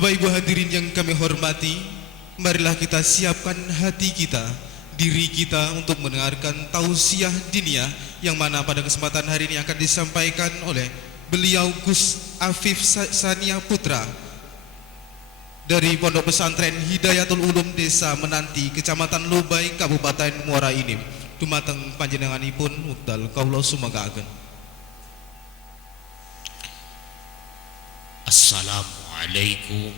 Bapak Ibu hadirin yang kami hormati, marilah kita siapkan hati kita, diri kita untuk mendengarkan tausiah diniyah yang mana pada kesempatan hari ini akan disampaikan oleh beliau Gus Afif Sania Putra dari Pondok Pesantren Hidayatul Ulum Desa Menanti, Kecamatan Lubai, Kabupaten Muara Enim. Dumateng panjenenganipun wekdal kawula sumanggaken. Assalamualaikum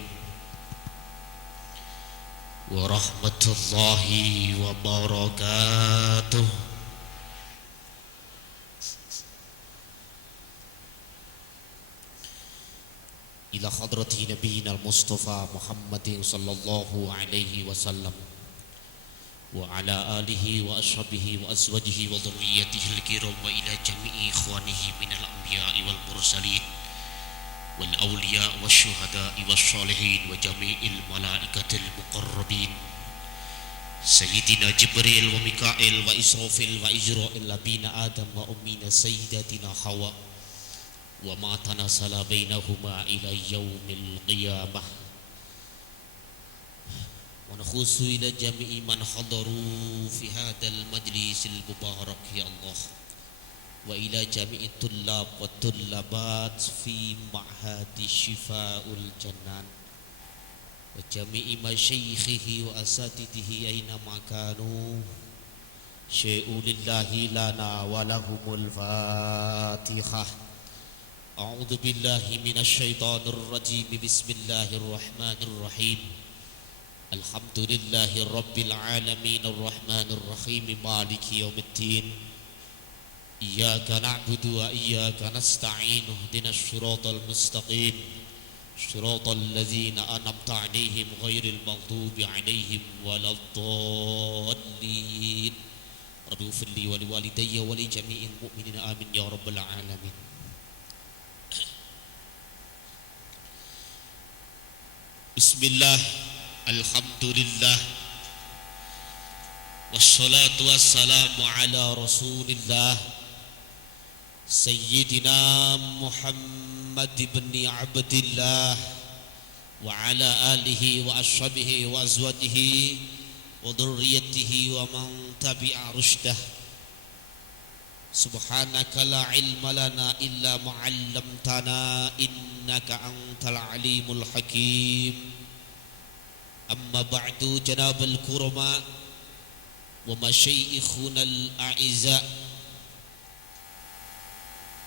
warahmatullahi wabarakatuh. Ila hadrati nabiyina al-Mustafa Muhammadin sallallahu alaihi wasallam wa ala alihi wa ashabihi wa azwajihi wa dhurriyyatihi al-kiram wa ila jami'i ikhwanihi minal anbiya'i wal mursalin wal awliya wasyuhada'i wasyalihin wa jami'il malaikatil muqarrabin Sayyidina Jibril wa Mikail wa Israfil wa Ijra'il labina Adam wa ummina sayyidatina Hawa wa ma tanasala bainahuma ila yaumil qiyamah wa nakhusu ila jami'i man hadaru fi hadal majlisil mubarak ya Allah wa ila jami'i tullab wa tullabat fi ma'hadi shifaul jannan wa jami'i masyayikhihi wa asatidihi aina makanu syai'u lillahi lana wa lahumul fatihah. A'udzu billahi minasy syaithanir rajim. Bismillahirrahmanirrahim. Alhamdulillahi rabbil alamin arrahmanir rahim maliki yaumiddin. Iyyaka na'budu wa iyyaka nasta'in. Ihdinas shiratal mustaqim. Shiratal ladzina an'amta 'alaihim ghairil maghdubi 'alaihim waladdallin. Rabbi ighfirli wa liwalidayya wa li jami'il mu'minina amin ya rabbal alamin. Bismillah, alhamdulillah, wassalatu wassalamu ala rasulillah Sayyidina Muhammad ibn Abdillah wa ala alihi wa ashabihi wa azwajihi wa dhurriyyatihi wa man tabi'a rushdah. Subhanaka la ilma lana illa ma'allamtana innaka antal alimul hakim. Amma ba'du, janabal kurama wa masyayikhuna al-a'izza.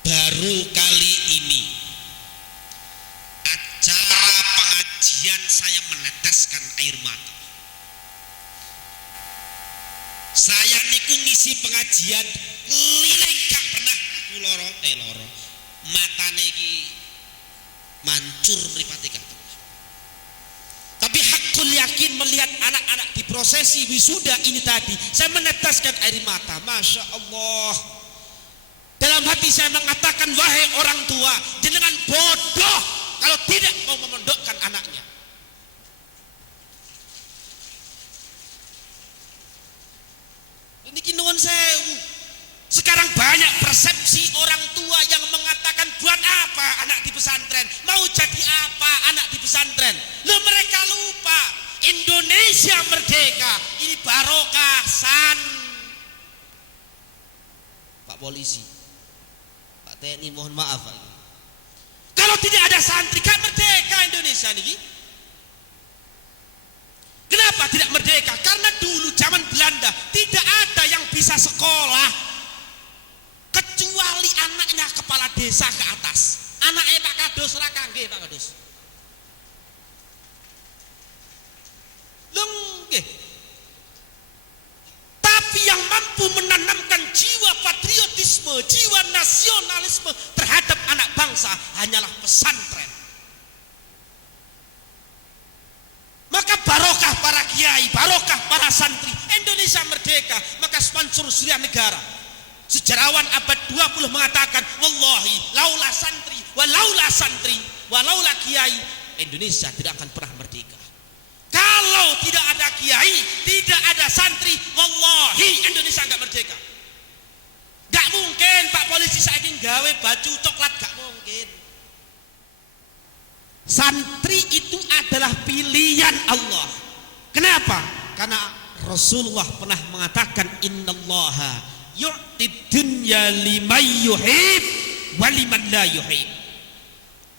Baru kali ini acara pengajian saya meneteskan air mata. Saya niku ngisi pengajian liling gak pernah aku loro matane iki mancur mripate gak pernah. Tapi hakul yakin melihat anak-anak di prosesi wisuda ini tadi, saya meneteskan air mata. Masya Allah. Dalam hati saya mengatakan, wahai orang tua, jenengan bodoh kalau tidak mau memondokkan anaknya. Ini kinuan sewu. Sekarang banyak persepsi orang tua yang mengatakan, buat apa anak di pesantren? Mau jadi apa anak di pesantren? Loh, mereka lupa Indonesia merdeka. Ini barokah san. Pak Polisi, Pak TNI, mohon maaf Pak. Kalau tidak ada santri, kan merdeka Indonesia nih. Kenapa tidak merdeka? Karena dulu zaman Belanda tidak ada yang bisa sekolah kecuali anaknya kepala desa ke atas. Anaknya Pak Kados ora kangge Pak Kados. Nggih. Tapi yang mampu menanamkan jiwa patriotisme, jiwa nasionalisme terhadap anak bangsa hanyalah pesantren. Maka barokah para kiai, barokah para santri, Indonesia merdeka. Maka sponsor Suriah negara, sejarawan abad 20 mengatakan, wallahi laula santri, walaula kiai, Indonesia tidak akan pernah merdeka. Kalau tidak ada kiai, tidak ada santri, wallahi Indonesia enggak merdeka. Enggak mungkin Pak Polisi saya ingin gawe baju coklat, enggak mungkin. Santri itu adalah pilihan Allah. Kenapa? Karena Rasulullah pernah mengatakan innallaha yu'tid dunya liman yuhib wa liman la yuhib.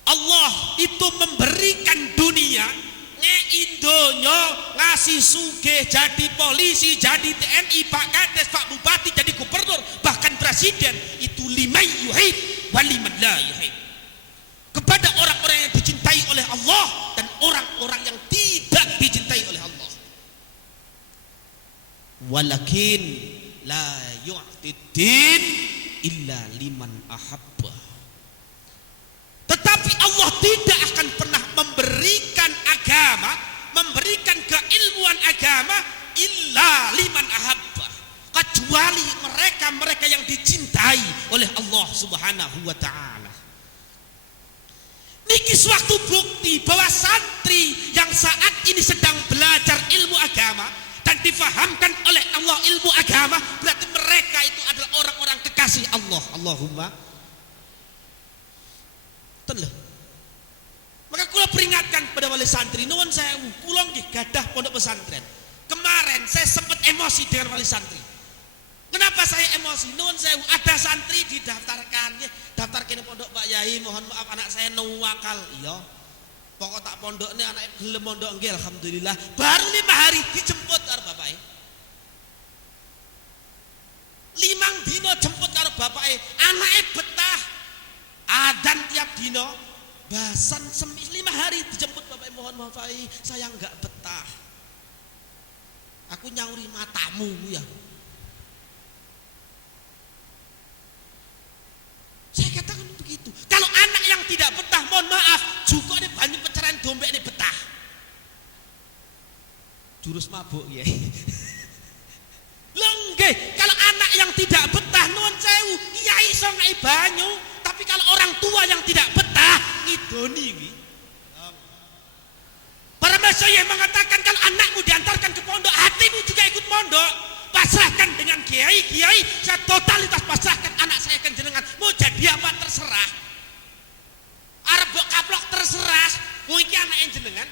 Allah itu memberikan dunia, ngei donya, ngasih sugih, jadi polisi, jadi TNI, Pak Kades, Pak Bupati, jadi gubernur, bahkan presiden, itu liman yuhib wa liman la yuhib. Kepada orang-orang yang dicintai oleh Allah dan orang-orang yang tidak dicintai oleh Allah. Walakin la yu'tid illa liman ahabba. Tetapi Allah tidak akan pernah memberikan agama, memberikan keilmuan agama illa liman ahabba, kecuali mereka-mereka yang dicintai oleh Allah Subhanahu wa taala. Niki suatu bukti bahwa santri yang saat ini sedang belajar ilmu agama dan difahamkan oleh Allah ilmu agama, berarti mereka itu adalah orang-orang kekasih Allah. Allahumma telah. Maka kula peringatkan pada wali santri, nuwun sewu, kula nggih gadah pondok pesantren. Kemarin saya sempat emosi dengan wali santri. Kenapa saya emosi? Nuwun sewu, ada santri didaftarkan, ya, daftar kene pondok Pak Yai, mohon maaf anak saya nuwakal. Iya. Pokok tak pondokne anak gelem pondok nggih alhamdulillah. Baru 5 hari dijemput karo bapake. 5 dino jemput karo bapake, anake betah. Adzan tiap dino, basan 5 hari dijemput bapake, mohon maaf Pak, saya enggak betah. Aku nyauri matamu ya. Saya katakan begitu. Kalau anak yang tidak betah, mohon maaf, juga ini banyak pencerahan dompet ini betah. Jurus mabuk ya. Lenggeh, kalau anak yang tidak betah, nuwun sewu, iya iso ngai banyu. Tapi kalau orang tua yang tidak betah, ngidoni wi. Para masyayikh mengatakan kalau anakmu diantarkan ke pondok, hatimu juga ikut pondok. Pasrahkan dengan kiai, saya totalitas pasrahkan anak saya ke jenengan. Mau jadi apa terserah. Arep mbok kaplok terserah. Wong iki anake jenengan.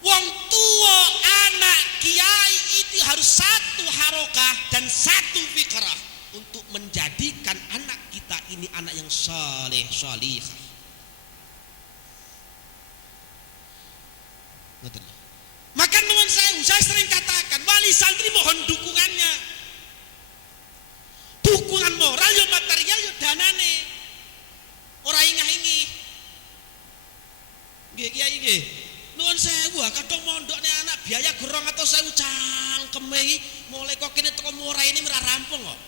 Wong tua anak kiai itu harus satu harokah dan satu fikrah untuk menjadikan anak kita ini anak yang saleh salihah. Maka nuwun saya sering katakan wali santri mohon dukungannya, dukungan moral yo material yo danane, ora ingah-ingih. Nggih kiai nggih, nuwun sewu kadang mondokne anak biaya gerong atau 1000 cangkeme iki mulai kok kene teko murai ini ora rampung kok.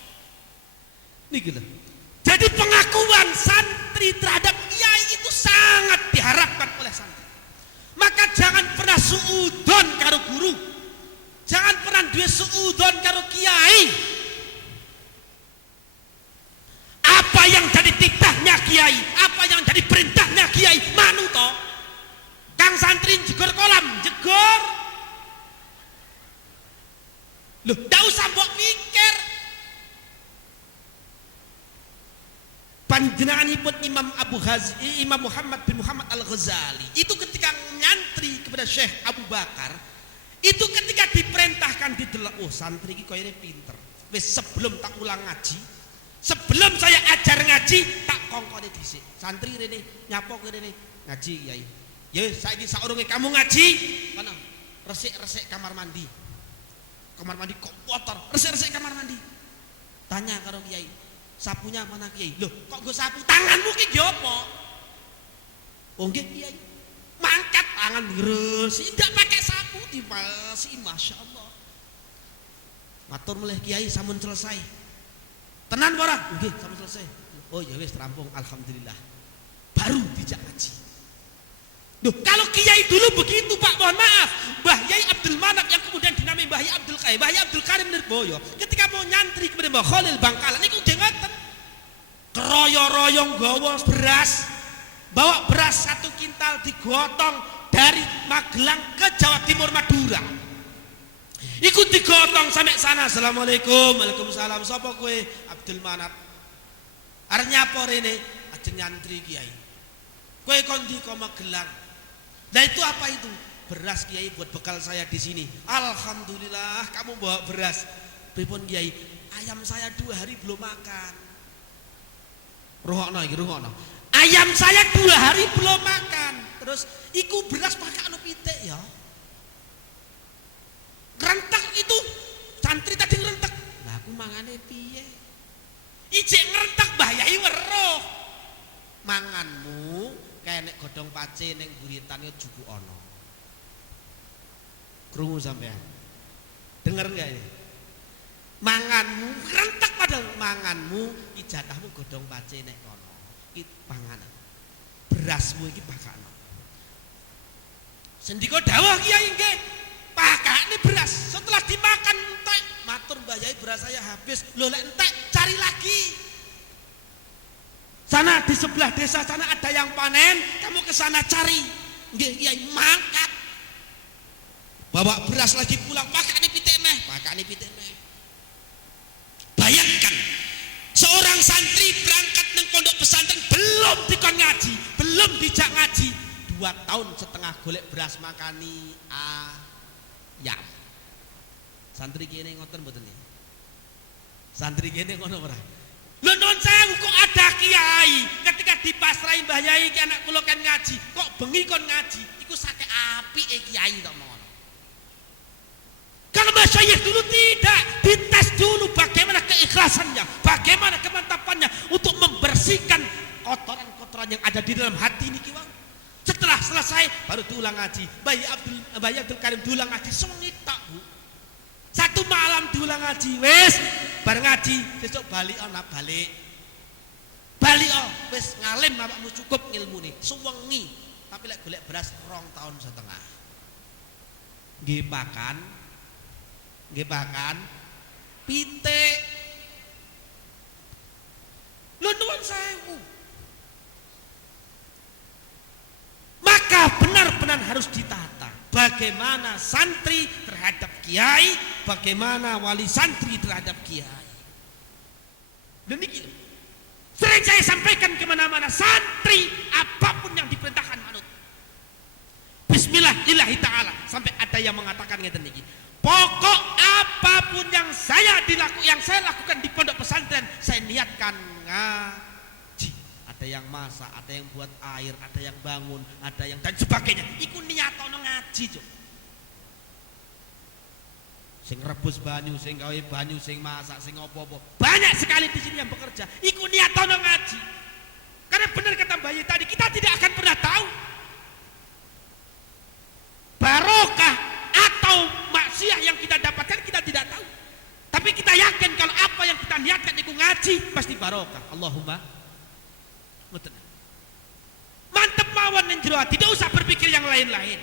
Niki lho. Jadi pengakuan santri terhadap kiai itu sangat diharapkan oleh santri. Maka jangan pernah suudon karo guru, jangan pernah duwe suudon karo kiai. Apa yang jadi titahnya kiai, apa yang jadi perintahnya kiai, manuto. Kang santri jegur kolam, jegur. Loh, ndak usah mbok pikir. Panjenenganipun Imam Muhammad bin Muhammad Al-Ghazali itu ketika nyantri kepada Syekh Abu Bakar, itu ketika diperintahkan didelok, oh santri iki koyone pinter. Wis sebelum tak ulang ngaji, sebelum saya ajar ngaji, tak kongkone dhisik. Santri rene nyapa kowe rene ngaji Kyai. Ya saiki saurunge kamu ngaji, kono resik-resik kamar mandi. Kamar mandi kok kotor, resik-resik kamar mandi. Tanya karo Kiai, sapunya mana Kiai? Loh, kok gue sapu? Tanganmu ki nggih apa? Oh nggih Kiai. Mangkat tangan ngresi, ndak pakai sapu dibasi, Masya Allah. Matur mulih Kiai sampun selesai. Tenan ora? Nggih, sampun selesai. Oh ya wis rampung, alhamdulillah. Baru dijak ngaji. Duh, kalau Kiai dulu begitu Pak, mohon maaf, Mbah Yai Abdul Manap yang kemudian dinamai Mbah Yai Abdul Qayyim, Mbah Yai Abdul Karim Nirboyo, ketika mau nyantri kepada Mbah Khalil Bangkalan, ini udah ngoten, keroyo-royong gawa beras, bawa beras 1 kintal digotong dari Magelang ke Jawa Timur Madura, ikut digotong sampai sana. Assalamualaikum, waalaikumsalam, sapa kowe? Abdul Manap. Arep nyapa rene? Ajeng nyantri Kiai. Kowe kondi kok Magelang. Nah itu apa itu? Beras Kiai buat bekal saya di sini. Alhamdulillah kamu bawa beras. Pripun Kiai? Ayam saya 2 hari belum makan. Ruhokno iki, ruhokno. Ayam saya 2 hari belum makan. Terus iku beras pakai anu pitik ya. Rentek itu santri tadi ngerentek. Lah aku mangane piye? Ijek ngerentek Mbah Yai weruh. Manganmu kayak nek godhong pace ning buritan yo juku ana. Krungu sampean. Denger enggak ini? Manganmu rentek padahal manganmu ijatahmu godhong pace nek kono. Iki panganan. Berasmu iki pakakno. Sendika dawuh Kiai nggih. Pakakne beras. Setelah dimakan entek, matur Mbah Yai beras saya habis. Lho lek entek cari lagi. Sana di sebelah desa sana ada yang panen, kamu ke sana cari. Nggih Kiai mangkat. Bawa beras lagi pulang, pakakne pitik meh, pakakne pitik meh. Bayangkan seorang santri berangkat nang pondok pesantren belum dikon ngaji, belum dijak ngaji, 2,5 tahun golek beras makani ayam. Santri kene ngoten mboten nggih? Santri kene ngono ora? Lho non sewu kok ada kiai ketika dipasrahi Mbah Yai iki anak kula kan ngaji, kok bengi kon ngaji, iku sake apike kiai tok ngono. Kalau masyayikh dulu tidak dites dulu bagaimana keikhlasannya, bagaimana kemantapannya untuk membersihkan kotoran-kotoran yang ada di dalam hati ini kiwang. Setelah selesai baru diulang ngaji. Bayi Abdul Karim diulang ngaji sewengi tok, Bu. 1 malam diulang ngaji, wis bareng ngaji, besok balik ana balik. Balik wis ngalim bapakmu cukup ngilmune, suwengi. Tapi lek golek beras 2,5 tahun. Nggih pakan. Nggih pakan pitik. Lho nuwun sewu. Maka benar-benar harus ditata bagaimana santri terhadap kiai, bagaimana wali santri terhadap kiai. Demikian sering saya sampaikan kemana-mana, santri apapun yang diperintahkan manut. Bismillahirrahmanirrahim ta'ala. Sampai ada yang mengatakan ngeten niki, pokok apapun yang saya lakukan di pondok pesantren, saya niatkan ngaji. Ada yang masak, ada yang buat air, ada yang bangun, ada yang dan sebagainya. Iku niatono ngaji, Cuk. Sing rebus banyu, sing gawe banyu, sing masak, sing opo-opo. Banyak sekali di sini yang bekerja. Iku niatono ngaji. Karena benar kata Mbak Yai tadi, kita tidak akan pernah tahu barokah atau maksiat yang kita dapatkan, kita tidak tahu. Tapi kita yakin kalau apa yang kita niatkan itu ngaji pasti barokah. Allahumma betul. Mantep mawon ning jero, tidak usah berpikir yang lain-lain.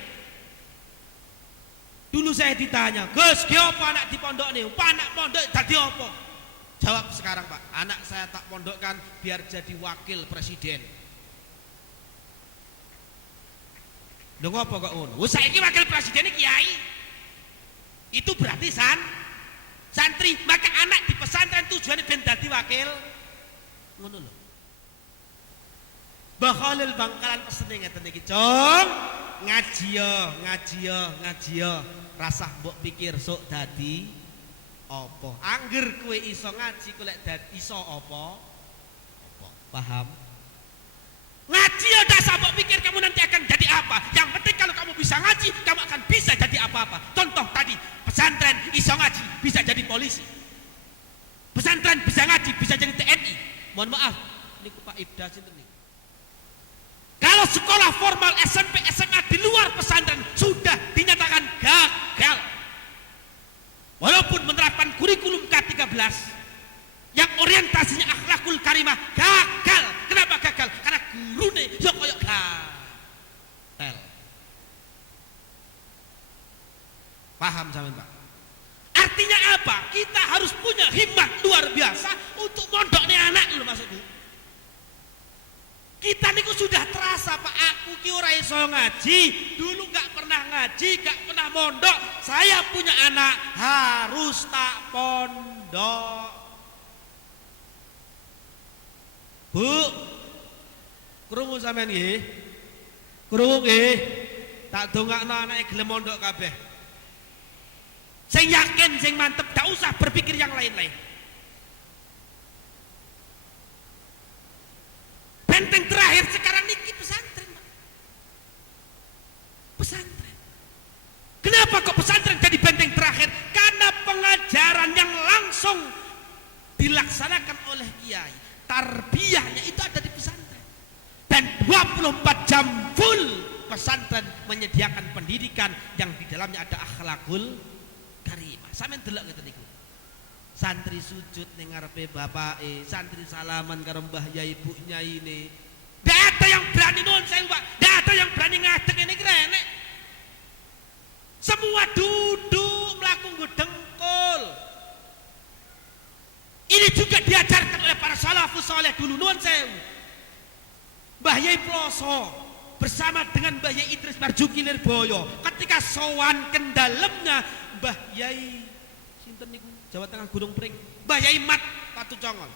Dulu saya ditanya, "Gus, ki apa anak di pondok nih? Anak pondok dadi apa?" Jawab sekarang, Pak, anak saya tak pondokkan biar jadi wakil presiden. Lho ngopo kok ngono? Wis saiki wakil presiden kiai. Itu berarti santri, maka anak di pesantren tujuannya ben dadi wakil ngono lho. Mbah Khalil Bangkalan pesene ngeten iki, "Cung, ngaji yo. Rasah mbok pikir sok dadi apa. Angger kowe iso ngaji kowe lek dadi iso apa? Paham? Ngaji ya dak sabok pikir kamu nanti akan jadi apa. Yang penting kalau kamu bisa ngaji, kamu akan bisa jadi apa-apa. Contoh tadi, pesantren iso ngaji, bisa jadi polisi. Pesantren bisa ngaji, bisa jadi TNI. Mohon maaf, ini Pak Ibda sinten nih. Kalau sekolah formal SMP, SMA di luar pesantren sudah dinyatakan gagal. Walaupun menerapkan kurikulum K13 yang orientasinya akhlakul karimah, gagal. Kenapa gagal? Karena gurune yo koyo gatel. Paham sampean, Pak? Artinya apa? Kita harus punya himmah luar biasa untuk mondoknya anak lho maksudku. Kita niku sudah terasa, Pak, aku ki ora iso ngaji, dulu gak pernah ngaji, gak pernah mondok. Saya punya anak harus tak pondok. Bu, krungu sampean nggih? Krungu nggih. Tak dongakno anake gelem mondok kabeh. Sing yakin, sing mantep, gak usah berpikir yang lain-lain. Benteng terakhir sekarang niki pesantren, Pak. Pesantren. Kenapa kok pesantren jadi benteng terakhir? Karena pengajaran yang langsung dilaksanakan oleh kiai, tarbiyahnya itu ada di pesantren. Dan 24 jam full pesantren menyediakan pendidikan yang di dalamnya ada akhlakul karimah. Sampeyan delok ngeten niku. Santri sujud ning ngarepe bapake, santri salaman karo mbah yai ibu nyaine. Ndak ada yang berani nuwun sewu, Pak. Ndak ada yang berani ngadeg ngene iki renek. Semua duduk mlaku nggo dengkul. Ini juga diajarkan oleh para salafus saleh dulu nuwun sewu. Mbah Yai Ploso bersama dengan Mbah Yai Idris Marjuki Lirboyo ketika sowan kendalemnya Mbah Yai sinten niku Jawa Tengah Gunung Pring, Mbah Yai Mat Patu Congol,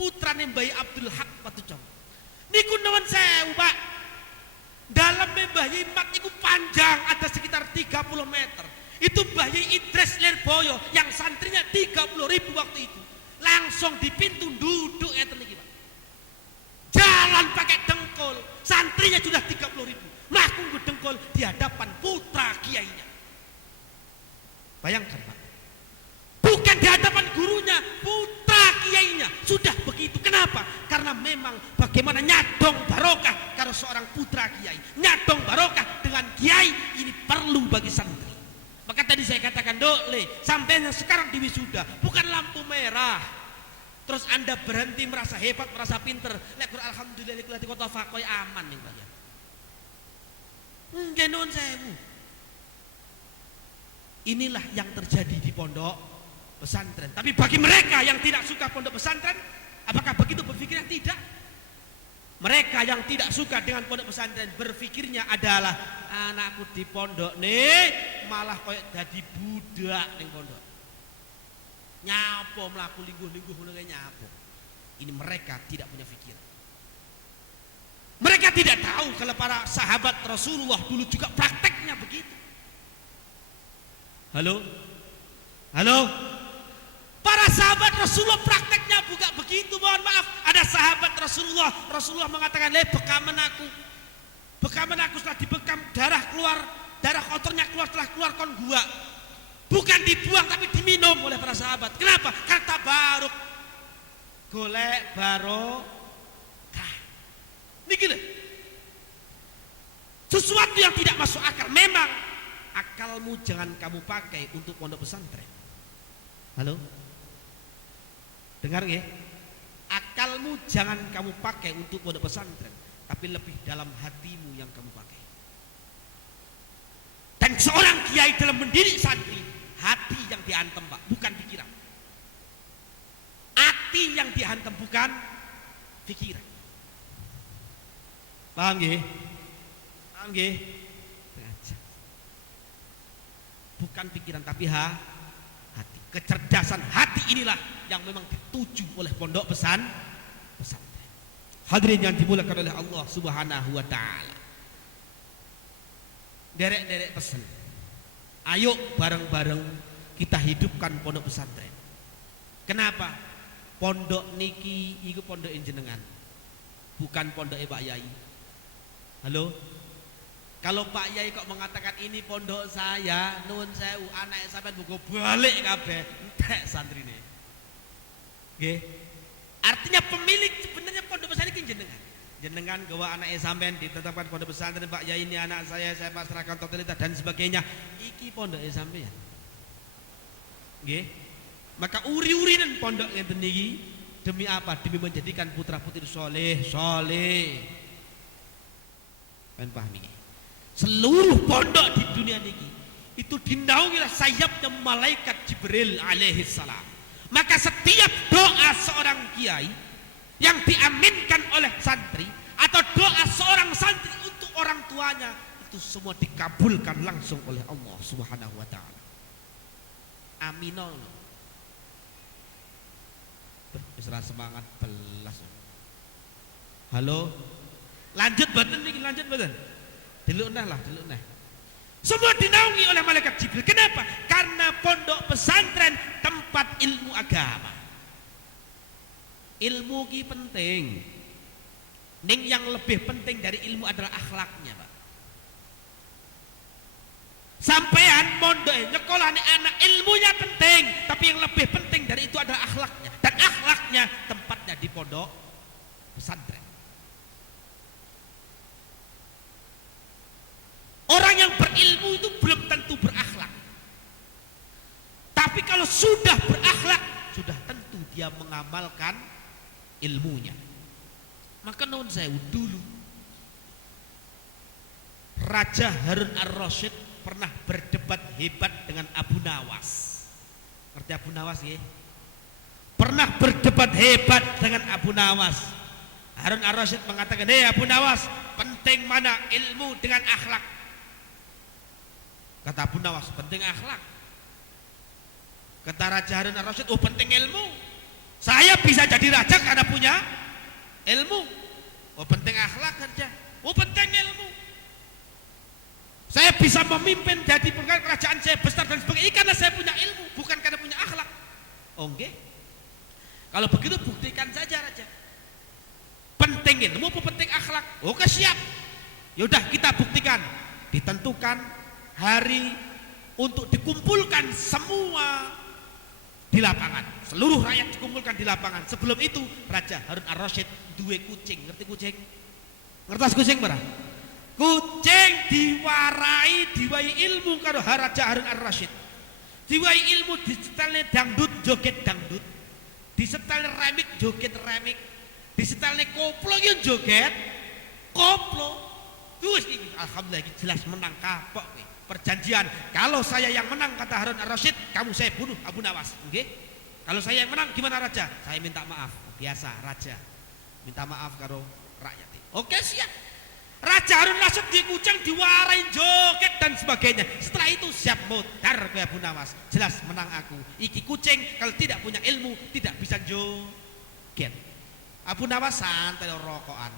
putrane Mbah Yai Abdul Haq Patu Congol. Niku nuwun sewu, Pak. Dalamnya Mbah Yai Mat niku panjang ada sekitar 30 meter. Itu Mbah Yai Idris Lirboyo yang santrinya 30.000 waktu itu. Langsung di pintu duduk ngeten niki, Pak. Jalan pakai dengkul, santrinya sudah 30.000. Mlaku nggo dengkul di hadapan putra kiainya. Bayangkan, Pak. Bukan di hadapan gurunya, putra kiainya sudah begitu. Kenapa? Karena memang bagaimana nyadong barokah kalau seorang putra kiai, nyadong barokah dengan kiai ini perlu bagi santri. Maka tadi saya katakan, Dok, sampai sekarang di wisuda bukan lampu merah. Terus Anda berhenti merasa hebat, merasa pinter. Lek alhamdulillah iku lati kota fakoy aman nih, Pak ya. Nggih nuwun sewu. Inilah yang terjadi di pondok pesantren. Tapi bagi mereka yang tidak suka pondok pesantren, apakah begitu berpikirnya? Tidak. Mereka yang tidak suka dengan pondok pesantren berpikirnya adalah anakku di pondok nih malah koyok jadi budak ning pondok. Nyapo melaku lingguh-lingguh ngono nyapo. Ini mereka tidak punya pikiran. Mereka tidak tahu kalau para sahabat Rasulullah dulu juga prakteknya begitu. Halo? Halo? Para sahabat Rasulullah prakteknya bukan begitu, mohon maaf. Ada sahabat Rasulullah mengatakan, bekaman aku setelah dibekam, darah keluar, darah kotornya keluar, setelah keluar kon gua. Bukan dibuang tapi diminum oleh para sahabat. Kenapa? Kata baruk, golek barokah. Niki lho. Sesuatu yang tidak masuk akal. Memang akalmu jangan kamu pakai untuk pondok pesantren. Halo? Dengar nggih? Akalmu jangan kamu pakai untuk pondok pesantren, tapi lebih dalam hatimu yang kamu pakai. Dan seorang kiai dalam mendidik santri, hati yang diantem, Pak, bukan pikiran. Hati yang dihantam bukan pikiran. Paham nggih? Paham nggih? Bukan pikiran tapi hati. Kecerdasan hati inilah yang memang dituju oleh pondok pesantren. Hadirin yang dimuliakan oleh Allah Subhanahu wa taala. Derek-derek pesen. Ayo bareng-bareng kita hidupkan pondok pesantren. Kenapa? Pondok niki iku pondok jenengan. Bukan pondok Pak Yai. Halo? Kalau Pak Yai kok mengatakan ini pondok saya, nuwun sewu, anak sampean buku balik kabeh entek santrine. Nggih. Artinya pemilik sebenarnya pondok pesantren iki jenengan. Jenengan gawa anak sampean ditetapkan pondok pesantren, Pak Yai ini anak saya pasrahkan totalitas dan sebagainya. Iki pondok sampean. Nggih. Maka uri-urinan pondok ngenten niki demi apa? Demi menjadikan putra-putri soleh. Kan pahami? Seluruh pondok di dunia niki itu dinaungi oleh sayapnya malaikat Jibril alaihi salam. Maka setiap doa seorang kiai yang diaminkan oleh santri atau doa seorang santri untuk orang tuanya itu semua dikabulkan langsung oleh Allah Subhanahu wa taala. Aminol. Berserah semangat belas. Halo. Lanjut mboten niki, lanjut mboten. Delok lah, delok nah. Semua dinaungi oleh malaikat Jibril. Kenapa? Karena pondok pesantren tempat ilmu agama. Ilmu ki penting. Ning yang lebih penting dari ilmu adalah akhlaknya, Pak. Sampean pondok nyekolahne anak ilmunya penting, tapi yang lebih penting dari itu adalah akhlaknya. Dan akhlaknya tempatnya di pondok pesantren. Orang yang berilmu itu belum tentu berakhlak. Tapi kalau sudah berakhlak, sudah tentu dia mengamalkan ilmunya. Maka nun sewu dulu Raja Harun ar-Rasyid pernah berdebat hebat dengan Abu Nawas. Ngerti Abu Nawas ya? Pernah berdebat hebat dengan Abu Nawas. Harun ar-Rasyid mengatakan, "Hei Abu Nawas, penting mana ilmu dengan akhlak?" Kata Abu Nawas, penting akhlak. Kata Raja Harun ar-Rasyid, oh penting ilmu. Saya bisa jadi raja karena punya ilmu. Oh penting akhlak kerja. Oh penting ilmu. Saya bisa memimpin jadi kerajaan saya besar dan sebagainya karena saya punya ilmu, bukan karena punya akhlak. Oh enggak. Kalau begitu buktikan saja raja. Penting ilmu apa penting akhlak? Oke siap. Yaudah kita buktikan. Ditentukan hari untuk dikumpulkan semua di lapangan. Seluruh rakyat dikumpulkan di lapangan. Sebelum itu Raja Harun ar-Rasyid duwe kucing. Ngerti kucing? Ngertas kucing berah? Kucing diwarai ilmu karo Raja Harun ar-Rasyid. Diwai ilmu disetelne dangdut joget dangdut. Disetelne remik joget remik. Disetelne koplo yo joget koplo. Terus iki alhamdulillah iki jelas menang kapok nih. Perjanjian, kalau saya yang menang kata Harun ar-Rasyid, kamu saya bunuh Abu Nawas. Nggih? Kalau saya yang menang gimana raja? Saya minta maaf. Biasa raja minta maaf karo rakyat. Oke siap. Raja Harun ar-Rasyid di kucing diwarai joget dan sebagainya. Setelah itu siap modar ke Abu Nawas. Jelas menang aku. Iki kucing kalau tidak punya ilmu tidak bisa joget. Abu Nawas santai rokokan.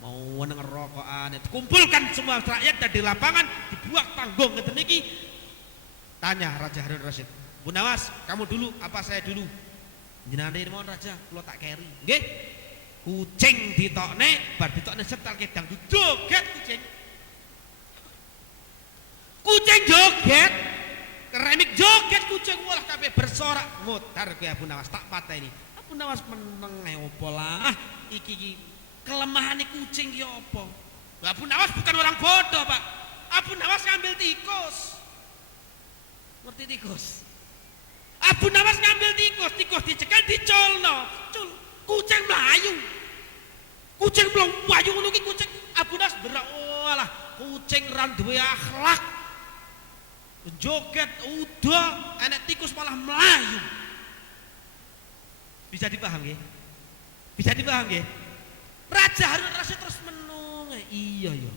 Mau neng rokokan, kumpulkan semua rakyat di lapangan, dibuat panggung ngeten niki. Tanya Raja Harun ar-Rasyid, "Bu Nawas, kamu dulu apa saya dulu?" "Jenengan mohon raja, kula tak keri." "Nggih." Kucing ditokne, bar ditokne setel kedang joget kucing. Kucing joget, remik joget kucing walah kabeh bersorak mutar ke Abu Nawas tak pateni. Abu Nawas meneng opo lah, iki kelemahan kucing ya apa? Abu Nawas bukan orang bodoh Pak. Abu Nawas ngambil tikus. Ngerti tikus? Abu Nawas ngambil tikus, tikus dicekel dicolno. Kucing melayu. Kucing melayu ngono ki kucing. Abu Nawas berak walah kucing ra duwe akhlak. Joget udah enek tikus malah melayu. Bisa dipaham nggih? Bisa dipaham nggih? Raja Harun ar-Rasyid terus menung. Iya ya.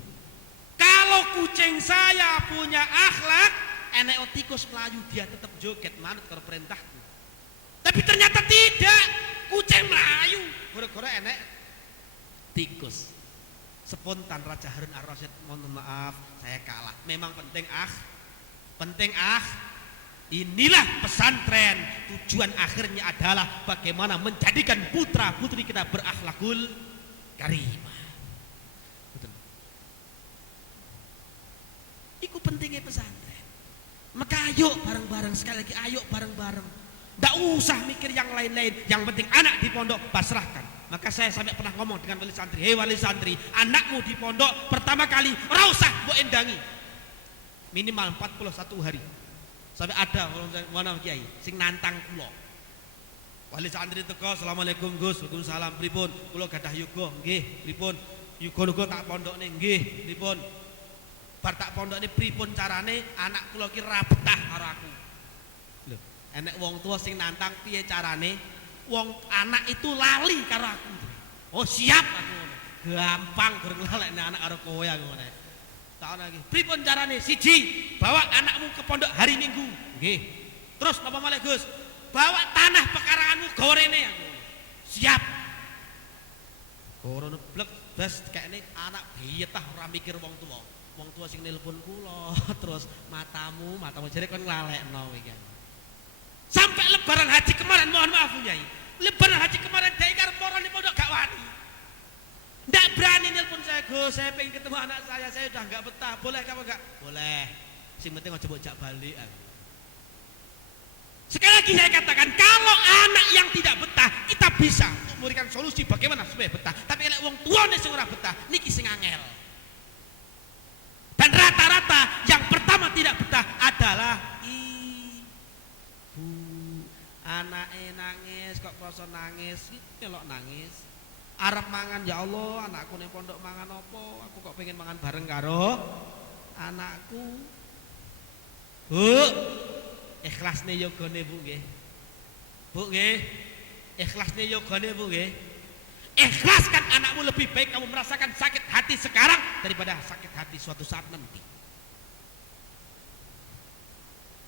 Kalau kucing saya punya akhlak, enek tikus melayu dia tetap joget manut karo perintahku. Tapi ternyata tidak. Kucing melayu gara-gara enek tikus. Spontan Raja Harun ar-Rasyid, mohon maaf saya kalah. Memang penting inilah pesantren. Tujuan akhirnya adalah bagaimana menjadikan putra putri kita berakhlakul karimah. Betul. Iku pentingnya pesantren. Maka ayo bareng-bareng, sekali lagi ayo bareng-bareng. Nggak usah mikir yang lain-lain. Yang penting anak di pondok pasrahkan. Maka saya sampai pernah ngomong dengan wali santri, "Hei wali santri, anakmu di pondok pertama kali ora usah mbok endangi. Minimal 41 hari." Sampai ada orang kiai sing nantang kula. Wali santri teko, "Assalamualaikum Gus." "Waalaikumsalam." "Pripun? Kula gadah yoga." "Nggih." "Pripun?" "Yoga-yoga tak pondokne." "Nggih." "Pripun?" "Bar tak pondokne pripun carane anak kula ki ra betah karo aku." Lho, enek wong tua sing nantang piye carane wong anak itu lali karo aku. "Oh, siap." Aku ngono. Gampang goreng lalekne anak karo kowe aku ngono. Tak ana iki. "Pripun carane?" "Siji, bawa anakmu ke pondok hari Minggu." "Nggih." "Terus napa malih Gus?" "Bawa tanah pekaranganmu gawe rene." Aku. "Siap." Ora blek bas kayakne anak biyetah ora mikir wong tuwa. Wong tua sing nelpon kula terus matamu jare kon nglalekno iki. Sampai lebaran haji kemarin mohon maaf Nyai. Lebaran haji kemarin dhek karep moro di pondok gak wani. Ndak berani nelpon saya, Gus, saya pengen ketemu anak saya udah enggak betah. Boleh apa enggak? Boleh. Sing penting aja bojak balik. Sekali lagi saya katakan, kalau anak yang tidak betah, kita bisa memberikan solusi bagaimana supaya betah. Tapi lek wong tuane sing ora betah, niki sing angel. Dan rata-rata yang pertama tidak betah adalah ibu. Anake nangis, kok krasa nangis, melok nangis. Arep mangan, ya Allah, anakku ning pondok mangan apa? Aku kok pengen mangan bareng karo anakku. Bu, ikhlasne yogane Bu nggih. Bu nggih. Ikhlasne yogane Bu nggih. Ikhlaskan anakmu, lebih baik kamu merasakan sakit hati sekarang daripada sakit hati suatu saat nanti.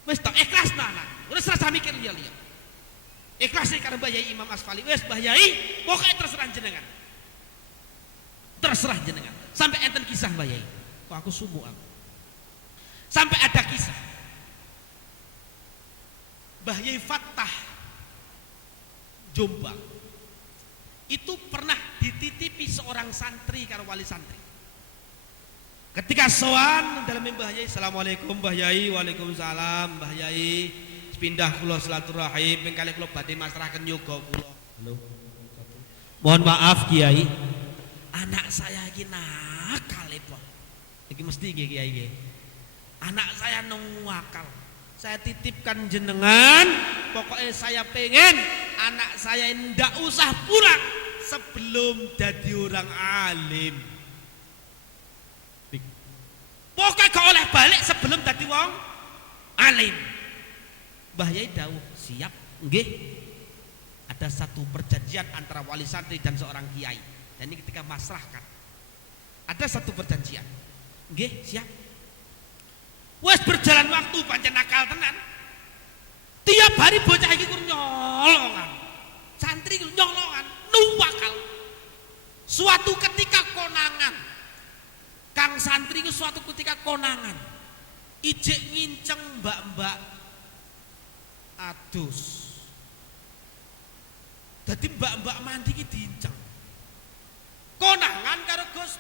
Wes tak ikhlas anak. Wes rasa mikir liya-liya. Ikhlas karena Mbah Yai Imam Asfali. Wes Mbah Yai, pokoknya terserah jenengan. Terserah jenengan. Sampai enten kisah Mbah Yai. Kok aku sumuk aku. Sampai ada kisah. Mbah Yai Fattah Jombang itu pernah dititipi seorang santri karo wali santri. Ketika sowan dalam Mbah Yai, Assalamualaikum Mbah Yai. Waalaikumsalam Mbah Yai. Pindah kula silaturahim ping kalih kula badhe masrahaken yoga kula. Halo. Mohon maaf Kiai. Anak saya iki nakal Pak. Iki mesti nggih Kiai nggih. Anak saya nakal. Saya titipkan jenengan, pokoknya saya pengen anak saya ndak usah pulang sebelum jadi orang alim. Pokoknya gak oleh balik sebelum jadi wong alim. Mbah Yai dawuh, siap, nggih. Ada satu perjanjian antara wali santri dan seorang kiai. Dan ini ketika masrahkan. Ada satu perjanjian. Nggih, siap. Wes berjalan waktu pancen nakal tenan. Tiap hari bocah iki kur nyolongan. Santri ku nyolongan, nuwakal. Suatu ketika konangan. Kang santri ku suatu ketika konangan. Ijek nginceng mbak-mbak adus. Dadi mbak-mbak mandi iki diinceng. Konangan karo Gus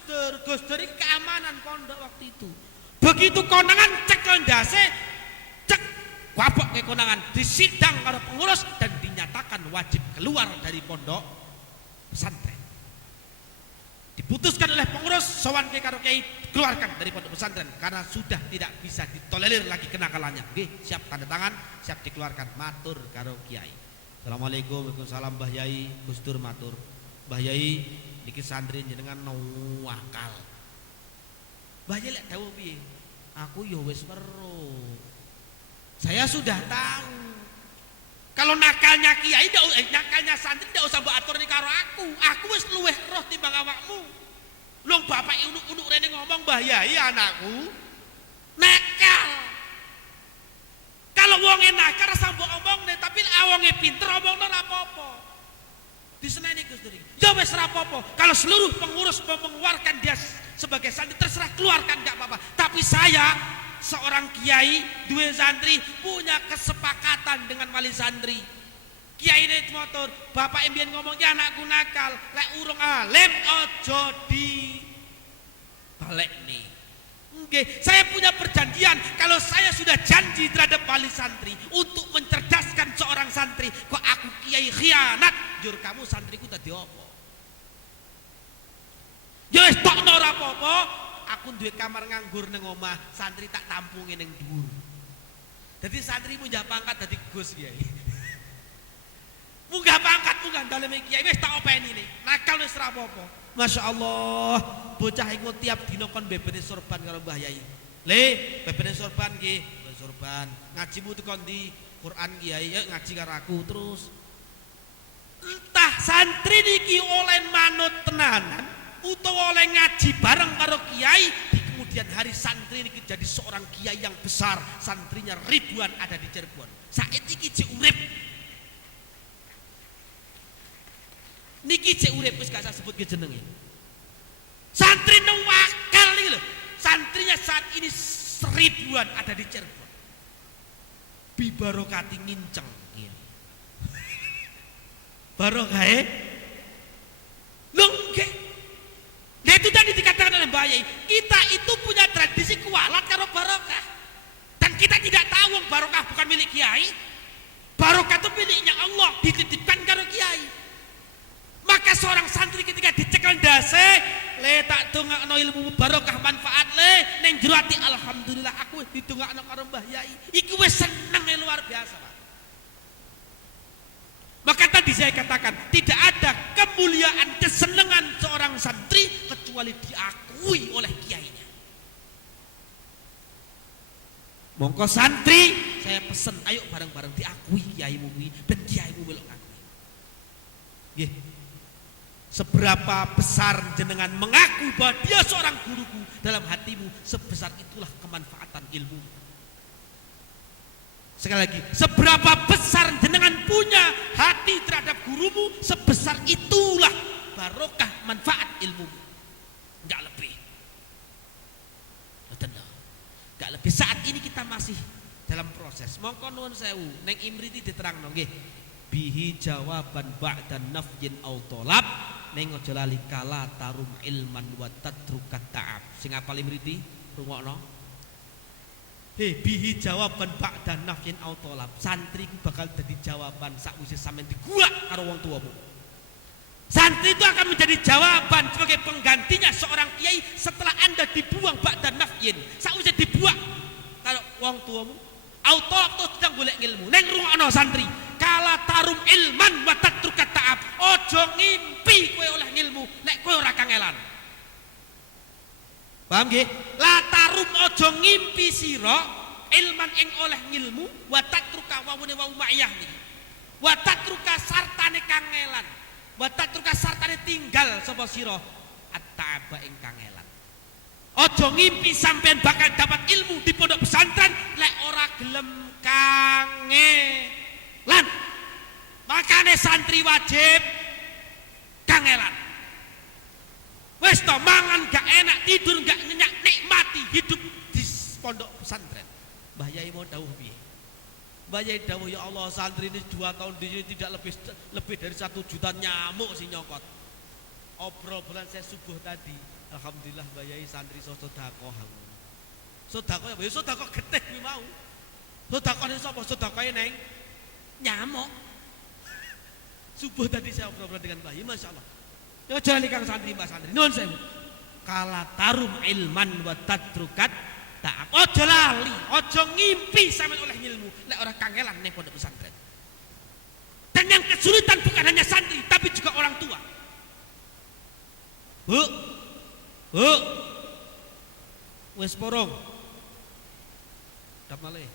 Dur iki keamanan pondok waktu itu. Begitu konangan cek ndase, cek wabok ke konangan, disidang karo pengurus dan dinyatakan wajib keluar dari pondok pesantren. Diputuskan oleh pengurus sowan ke karo kiai, keluarkan dari pondok pesantren karena sudah tidak bisa ditolerir lagi kenakalannya. Nggih, siap tanda tangan, siap dikeluarkan. Matur karo kiai. Assalamualaikum, waalaikumsalam Mbah Yai. Gus Dur matur. Mbah Yai niki santri jenengan nuwakal. Mbah Yai lek dawuh piye? Aku ya wis weruh. Saya sudah tahu. Kalau nakalnya kiai, nakalnya santri ndak usah mbok aturne karo aku. Aku wis luweh roh timbang awakmu. Lung bapak unuk-unuk rene ngomong Mbah Yai anakku nakal. Kalau wonge nakal rasa mbok omongne, tapi awonge pinter omongno ora apa-apa. Diseneni Gus Dur. Ya wis ora apa-apa. Kalau seluruh pengurus mengeluarkan dia sebagai santri, terserah keluarkan enggak apa-apa. Tapi saya seorang kiai, dua santri punya kesepakatan dengan wali santri. Kiai ini motor, bapak imbian ngomongnya anakku nakal, lek urung alim ojo di balik nih. Oke, saya punya perjanjian kalau saya sudah janji terhadap wali santri untuk mencerdaskan seorang santri, kok aku kiai khianat, jur kamu santriku tadi apa? Wis tokno ora apa-apa, aku duwe kamar nganggur ning omah, santri tak tampungi ning dhuwur. Dadi santri munggah pangkat dadi Gus Kiai. Munggah pangkat munggah daleme Kiai wis tak openi nih. Nakal wis ora apa-apa. Masyaallah, bocah iku tiap dina kon bebene sorban karo Mbah Yai. Le, bebene sorban nggih, sorban. Ngajimu tekan di Quran Kiai, ngaji karo aku terus. Entah santri niki oleh manut tenanan utawa oleh ngaji bareng karo kiai, di kemudian hari santri ini jadi seorang kiai yang besar, santrinya ribuan ada di Cirebon. Saat ini urip Niki cek urip wis gak saya sebut ke jenenge. Santri newakal nih loh. Santrinya saat ini 1000-an ada di Cirebon. Bibarokati nginceng. Barokah nggih. Nah itu tadi dikatakan oleh Mbak Yai, kita itu punya tradisi kualat karo barokah. Dan kita tidak tahu barokah bukan milik kiai. Barokah itu miliknya Allah, dititipkan karo kiai. Maka seorang santri ketika dicekel dase, le tak dongakno ilmu barokah manfaat le ning jero ati alhamdulillah aku didongakno karo Mbah Yai. Iki wis seneng luar biasa, Pak. Maka tadi saya katakan tidak ada kemuliaan kesenangan seorang santri kecuali diakui oleh kiainya. Mongko santri saya pesen ayo bareng-bareng diakui kiaimu dan kiaimu melok ngakui. Nggih. Seberapa besar jenengan mengaku bahwa dia seorang guruku dalam hatimu, sebesar itulah kemanfaatan ilmu. Sekali lagi, seberapa besar jenengan punya hati terhadap gurumu, sebesar itulah barokah manfaat ilmu. Enggak lebih. Enggak lebih. Saat ini kita masih dalam proses. Mongko nuwun sewu, neng imriti diterangno nggih. Bihi jawaban ba'da nafyin au tolab, neng aja lali kala tarum ilman wa tatrukat ta'ab. Sing apal imriti rungokno. Bihi jawaban ba'da nafyin au tolab. Santri ku bakal jadi jawaban sakwise sampean diguak karo wong tuamu. Santri itu akan menjadi jawaban sebagai penggantinya seorang kiai setelah Anda dibuang ba'da nafyin. Sakwise dibuang kalau wong tuamu au tolab tuh sedang golek ilmu. Neng rungokno santri, kala tarum ilman wa tatrukat ta'ab. Ojo ngimpi kowe oleh ilmu nek kowe ora kangelan. Paham nggih? La tarum ojo ngimpi sira ilman ing oleh ngilmu wa tatruka wawune wa ma'iyah niki. Wa tatruka sartane kangelan. Wa tatruka sartane tinggal sapa sira at-ta'aba ing kangelan. Ojo ngimpi sampean bakal dapat ilmu di pondok pesantren lek ora gelem kangelan. Makane santri wajib kangelan. Wes to mangan gak enak, tidur gak nyenyak, nikmati hidup di pondok pesantren. Mbah Yai mau dawuh piye? Mbah Yai dawuh, ya Allah, santri ini 2 tahun di sini tidak lebih dari 1 juta nyamuk si nyokot. Obrolan saya subuh tadi, alhamdulillah Mbah Yai santri sedekah. Sedekah ya, sedekah getih kuwi mau. Sedekahne sapa? Sedekahe neng nyamuk. Subuh tadi saya obrolan dengan Mbah Yai, masyaallah. Ya jali kang santri mbak santri nuwun sewu. Kala tarum ilman wa tatrukat ta'ab. Ojo lali, ojo ngimpi sampean oleh ilmu lek ora kangelan ning pondok pesantren. Dan yang kesulitan bukan hanya santri tapi juga orang tua. Bu. Wes porong. Dap malih.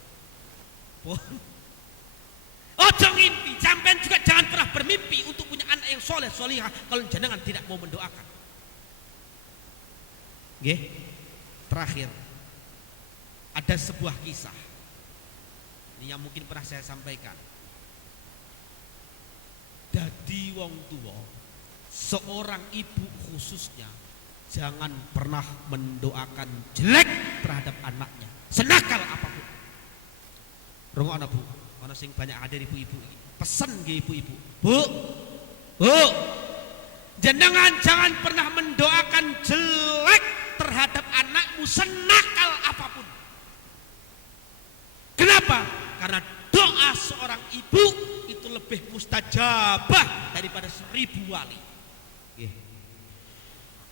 Ojo ngimpi, sampean juga jangan pernah bermimpi untuk punya anak yang soleh solihah kalau jenengan tidak mau mendoakan. Nggih. Terakhir, ada sebuah kisah ini yang mungkin pernah saya sampaikan. Dadi wong tua, seorang ibu khususnya jangan pernah mendoakan jelek terhadap anaknya, senakal apapun. Rungokno Bu. Ana sing banyak hadir ibu-ibu ini. Pesen nggih ibu-ibu. Bu. Jenengan jangan pernah mendoakan jelek terhadap anakmu senakal apapun. Kenapa? Karena doa seorang ibu itu lebih mustajabah daripada 1000 wali.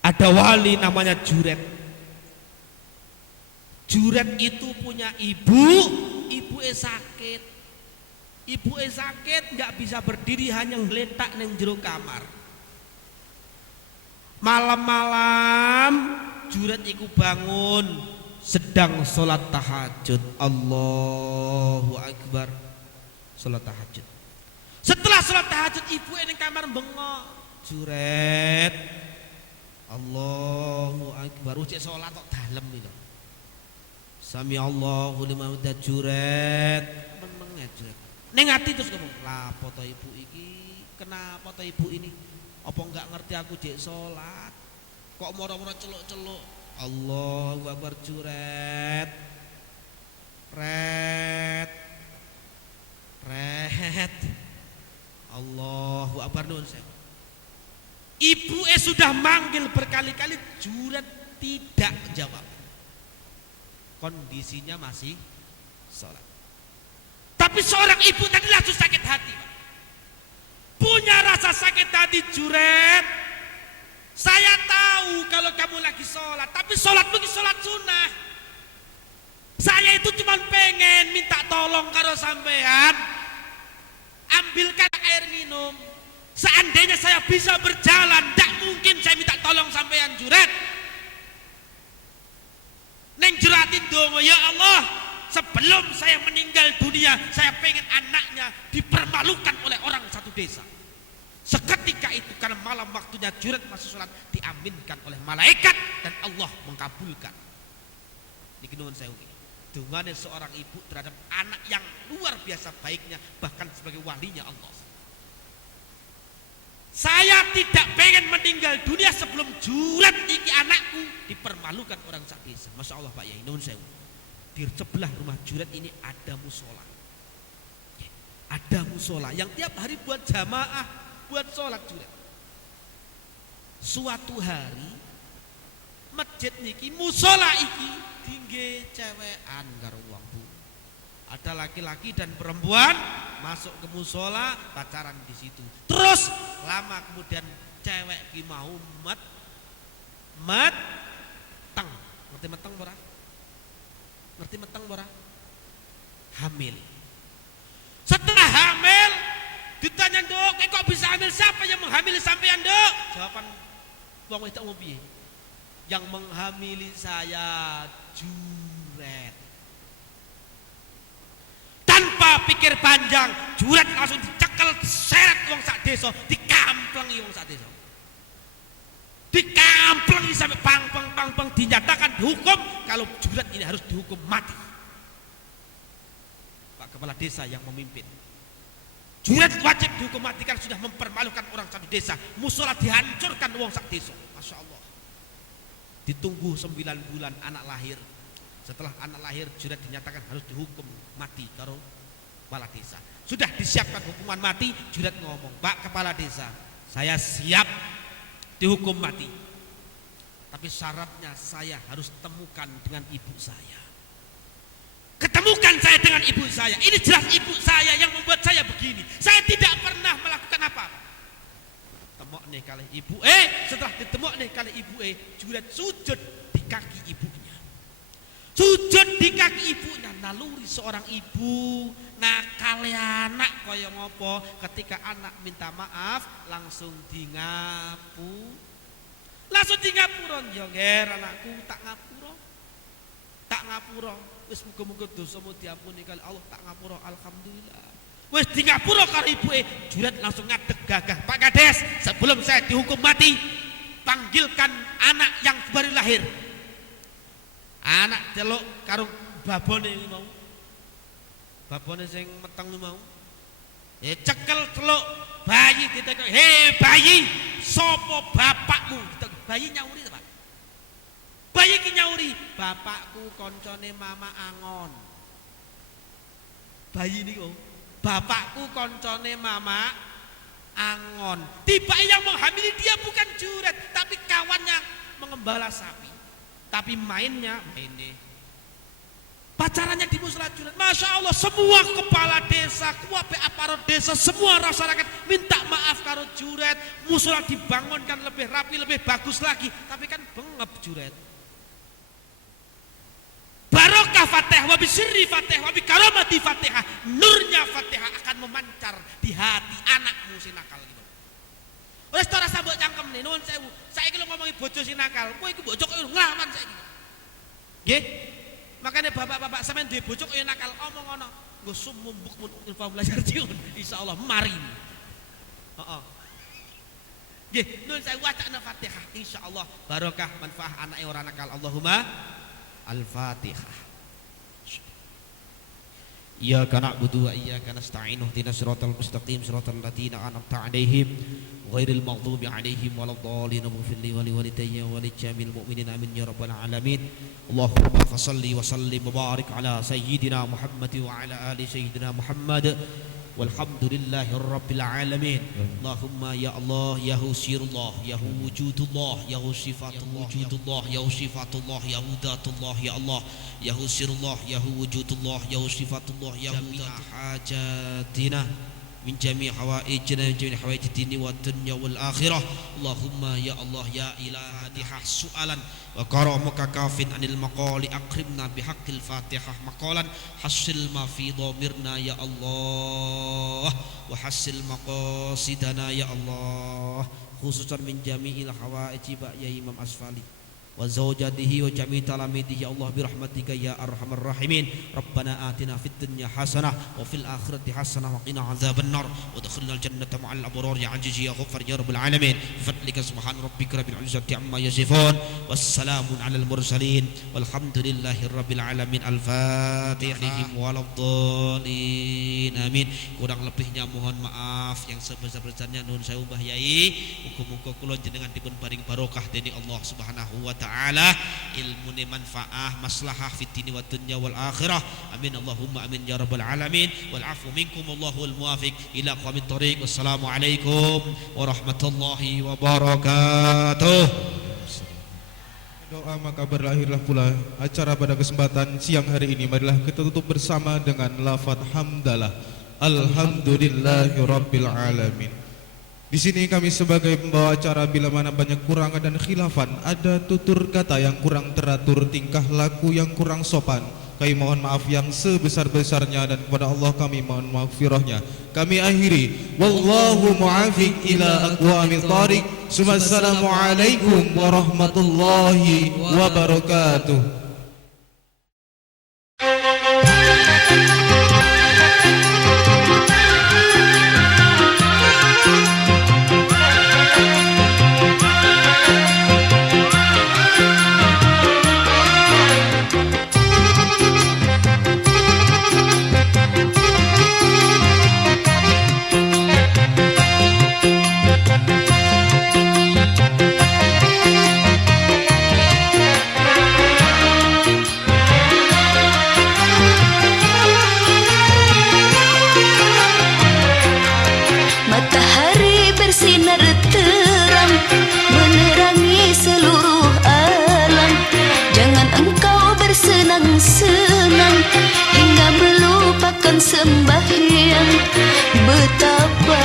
Ada wali namanya Juret. Juret itu punya ibunya sakit. Ibunya sakit, nggak bisa berdiri, hanya ngeletak neng jero kamar. Malam-malam Juret iku bangun sedang sholat tahajud. Allahu Akbar. Sholat tahajud. Setelah sholat tahajud ibu neng kamar bengok. Juret. Allahu Akbar. Ucap sholat kok dalem itu. Sami Allahu liman hamidah. Juret. Menengah Juret. Neng hati terus ngomong, lah foto ibu iki, kenapa foto ibu ini? Apa enggak ngerti aku jek salat? Kok moro-moro celuk-celuk. Allahu Akbar juret. Ret. Allahu Akbar nun sewu. Ibu sudah manggil berkali-kali, juret tidak jawab. Kondisinya masih sholat. Tapi seorang ibu tadi langsung sakit hati, Pak. Punya rasa sakit hati, juret. Saya tahu kalau kamu lagi sholat, tapi sholat mungkin sholat sunnah. Saya itu cuma pengen minta tolong karo sampean, ambilkan air minum. Seandainya saya bisa berjalan, tidak mungkin saya minta tolong sampean, juret. Neng juratin dongo, ya Allah, sebelum saya meninggal dunia, saya pengen anaknya dipermalukan oleh orang satu desa. Seketika itu karena malam waktunya juret masuk sholat, diaminkan oleh malaikat dan Allah mengabulkan. Niki nuwun sewu. Dungane seorang ibu terhadap anak yang luar biasa baiknya, bahkan sebagai walinya Allah. Saya tidak pengen meninggal dunia sebelum juret iki anakku dipermalukan orang sak desa. Masya Allah Pak Yai, nuwun sewu. Di sebelah rumah juret ini ada musola. Ada musola yang tiap hari buat jamaah, buat sholat juret. Suatu hari masjid niki, musola iki tinggi cewekan karo wong bu. Ada laki-laki dan perempuan masuk ke musola pacaran di situ. Terus lama kemudian cewek ki mau meteng. Ngerti meteng ora? Ngerti meteng ora? Hamil. Setelah hamil ditanya, "Nduk, kok bisa hamil? Siapa yang menghamili sampean, Nduk?" Jawaban wong wedok mau piye? Yang menghamili saya juret. Tanpa pikir panjang, juret langsung dicekel, seret wong sak desa, dikamplengi wong sak desa. Dikamplengi sampai pang, dinyatakan dihukum. Kalau juret ini harus dihukum mati. Pak Kepala Desa yang memimpin. Juret wajib dihukum mati karena sudah mempermalukan orang satu desa. Musola dihancurkan wong sak desa. Masya Allah. Ditunggu 9 bulan anak lahir. Setelah anak lahir, juret dinyatakan harus dihukum mati karo kepala desa. Sudah disiapkan hukuman mati, juret ngomong, "Pak Kepala Desa, saya siap dihukum mati. Tapi syaratnya saya harus temukan dengan ibu saya. Ketemukan saya dengan ibu saya. Ini jelas ibu saya yang membuat saya begini. Saya tidak pernah melakukan apa-apa." Temok nih kali ibu setelah ditemok nih kali ibu juret sujud di kaki ibunya. Sujud di kaki ibunya. Naluri seorang ibu, nakal anak kaya ngopo, ketika anak minta maaf langsung di ngapu. Langsung di ngapura, ya nger anakku, tak ngapura. Tak ngapura. Wis muga-muga dosamu diampuni kali Allah, tak ngapura, alhamdulillah. Wis di ngapura karo ibuke, juret langsung ngadeg gagah, "Pak Kades, sebelum saya dihukum mati, panggilkan anak yang baru lahir." Anak celuk karo babone iki mau. Babone sing meteng mau. Cekel celuk bayi ditekuk, "Hei bayi, sapa bapakmu?" Bayi nyauri to, Pak. Bayi ki nyauri, "Bapakku koncone Mama Angon." Bayi niku, "Bapakku koncone Mama Angon." Tiba yang menghamili dia bukan juret, tapi kawannya mengembala sapi. Tapi mainnya ini pacarannya di musola juret. Masya Allah, semua kepala desa, kuwabe aparat desa, semua masyarakat minta maaf karo juret. Musola dibangunkan lebih rapi, lebih bagus lagi. Tapi kan bengep juret. Barokah Fatihah, wabi sirri Fatihah, wabi karomati Fatihah, nurnya Fatihah akan memancar di hati anakmu si nakal gitu. Oleh setelah sabuk cangkem nih, nuwun sewu. Saya kalau ngomongin bojo si nakal, kowe iki bojo kok nglawan saiki. Nggih. Makanya bapak-bapak sampean duwe bojo kok nakal, omong ngono. Nggo sumum bukmun ilfa belajar jiun. Insyaallah mari. Heeh. Nggih, nuwun sewu wacana Fatihah insyaallah barokah manfaat anake ora nakal. Allahumma Al-Fatihah. إياك نعبد وإياك نستعين اهدنا الصراط المستقيم صراط الذين أنعمت عليهم غير المغضوب عليهم ولا الضالين اغفر لي ولوالدي ولجميع المؤمنين آمين يا رب العالمين اللهم فصل وسلم وبارك على سيدنا محمد وعلى آل سيدنا محمد والحمد لله رب العالمين اللهم يا الله يا هو سير الله يا هو وجود الله يا هو صفات وجود الله يا هو صفات الله يا هو ذات الله يا الله يا هو سير الله يا هو وجود الله يا هو صفات الله يا هو حاجاتنا من جميع حوائجنا من جميع حوائج الدين والدنيا والآخرة اللهم يا الله يا إلهي سؤالا وكرمك كاف عن المقال أكرمنا بحق الفاتحة مقالا حصل ما في ضميرنا يا الله وحصل مقاصدنا يا الله خصوصا من جميع الحوائج يا إمام أسفلي وزوجته وجميع تلاميذه يا الله برحمتك يا أرحم الراحمين ربنا آتنا في الدنيا حسنة وفي الآخرة حسنة وقنا عذاب النار ودخلنا الجنة مع الأبرار يا عزيز يا غفار يا رب العالمين بفضلك سبحان ربك رب العزة عما يصفون والسلام على المرسلين والحمد لله رب العالمين الفاتحة ولا الضالين آمين kurang lebihnya mohon maaf yang sebesar-besarnya nuhun sewu Mbah Yai muga-muga kula jenengan dipun paring barokah dening Allah Subhanahu wa taala ilmune manfaah maslahah fid dini wad dunya wal akhirah amin Allahumma amin ya rabbal alamin wal afu minkum Allahul muwafiq ila aqwamit thoriq wassalamu alaikum warahmatullahi wabarakatuh. Doa maka berlahirlah pula acara pada kesempatan siang hari ini. Marilah kita tutup bersama dengan lafaz hamdalah alhamdulillahirabbil alamin. Di sini kami sebagai pembawa acara bila mana banyak kurangan dan khilafan, ada tutur kata yang kurang teratur, tingkah laku yang kurang sopan, kami mohon maaf yang sebesar-besarnya dan kepada Allah kami mohon maghfirahnya. Kami akhiri wallahu muafiq ila aqwamit thariq. Assalamualaikum warahmatullahi wabarakatuh. Matahari bersinar terang menerangi seluruh alam. Jangan engkau bersenang-senang hingga melupakan sembahyang. Betapa